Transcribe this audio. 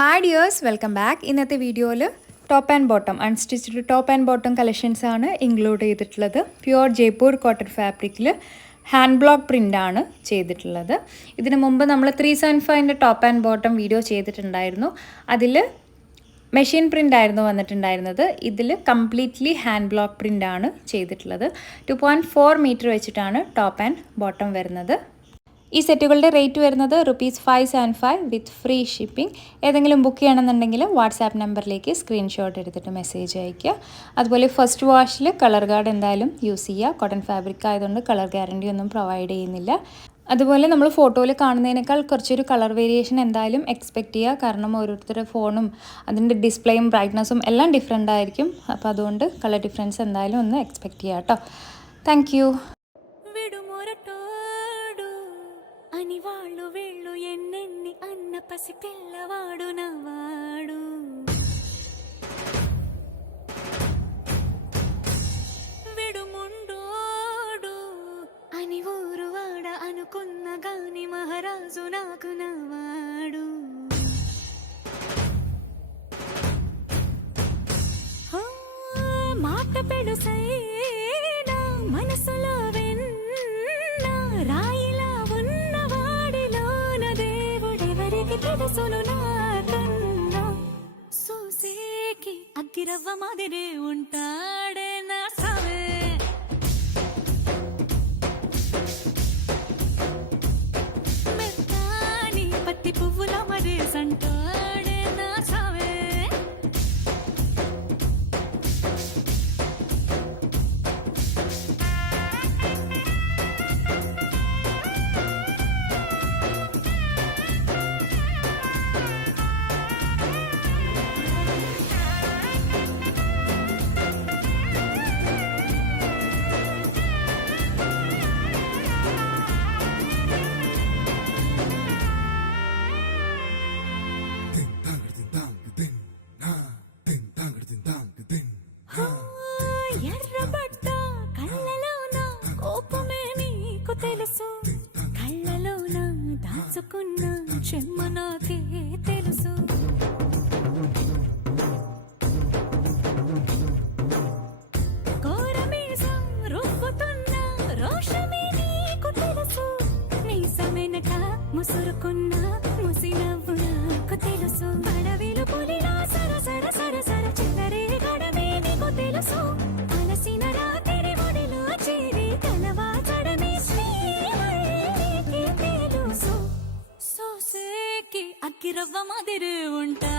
Hi dears, welcome back. ഇന്നത്തെ വീഡിയോയിൽ top and bottom unstitched top and bottom collections ആണ് ഇൻക്ലൂഡ് ചെയ്തിട്ടുള്ളത്. പ്യുവർ ജയ്പൂർ കോട്ടൺ ഫാബ്രിക്കിൽ ഹാൻഡ് ബ്ലോക്ക് പ്രിൻ്റാണ് ചെയ്തിട്ടുള്ളത്. ഇതിനു മുമ്പ് നമ്മൾ 375ൻ്റെ ടോപ്പ് ആൻഡ് ബോട്ടം വീഡിയോ ചെയ്തിട്ടുണ്ടായിരുന്നു. അതിൽ മെഷീൻ പ്രിൻ്റ് ആയിരുന്നു വന്നിട്ടുണ്ടായിരുന്നത്. ഇതിൽ കംപ്ലീറ്റ്ലി ഹാൻഡ് ബ്ലോക്ക് പ്രിൻ്റാണ് ചെയ്തിട്ടുള്ളത്. 2.4 മീറ്റർ വെച്ചിട്ടാണ് ടോപ്പ് ആൻഡ് ബോട്ടം വരുന്നത്. ഈ സെറ്റുകളുടെ റേറ്റ് വരുന്നത് ₹575 വിത്ത് ഫ്രീ ഷിപ്പിംഗ്. ഏതെങ്കിലും ബുക്ക് ചെയ്യണമെന്നുണ്ടെങ്കിൽ വാട്സാപ്പ് നമ്പറിലേക്ക് സ്ക്രീൻഷോട്ട് എടുത്തിട്ട് മെസ്സേജ് അയയ്ക്കുക. അതുപോലെ ഫസ്റ്റ് വാഷിൽ കളർ ഗാർഡ് എന്തായാലും യൂസ് ചെയ്യുക. കോട്ടൺ ഫാബ്രിക് ആയതുകൊണ്ട് കളർ ഗ്യാരണ്ടി ഒന്നും പ്രൊവൈഡ് ചെയ്യുന്നില്ല. അതുപോലെ നമ്മൾ ഫോട്ടോയിൽ കാണുന്നതിനേക്കാൾ കുറച്ചൊരു കളർ വേരിയേഷൻ എന്തായാലും എക്സ്പെക്റ്റ് ചെയ്യുക. കാരണം ഓരോരുത്തരുടെ ഫോണും അതിൻ്റെ ഡിസ്പ്ലേയും ബ്രൈറ്റ്നസ്സും എല്ലാം ഡിഫറെൻ്റ് ആയിരിക്കും. അപ്പോൾ അതുകൊണ്ട് കളർ ഡിഫറൻസ് എന്തായാലും ഒന്ന് എക്സ്പെക്റ്റ് ചെയ്യുക കേട്ടോ. Thank you. అని వాళ్ళు వీళ్ళు ఎన్నెన్ని అన్న పసి పిల్లవాడు నవ్వాడు. విడుముండోడు అని ఊరు వాడ అనుకున్న గాని మహారాజు నాకు నవ్వాడు. మాట పెడుసైనా మనసులో వెన్నా రాయిలా తెలుసును నాకన్నా సూసేకి అగ్గిరవ్వ మాదిరే ఉంటాడే నా సావే. మెత్తాని పత్తి పువ్వుల మరే సంటాడే నా సావే. ఎర్రబడ్డ కళ్ళలోన కోపమే నీకు తెలుసు, కళ్ళలోన దాచుకున్న చెమ్మ నాకే తెలుసు. కోరమీసం రుబ్బుతున్న రోషమే నీకు తెలుసు, మీసమెనక ముసురుకున్న ముసినవ్వు నాకు తెలుసు. అడవిలు పులిలా సరసర సరసర చిల్లరే గడమే నీకు తెలుసు. అలసిన రాత్రి ఒడిలో చేరి కలవాచడమే శ్రీవల్లికి తెలుసు. సోసేకి అగ్గిరవ్వ మాదిరి ఉంటా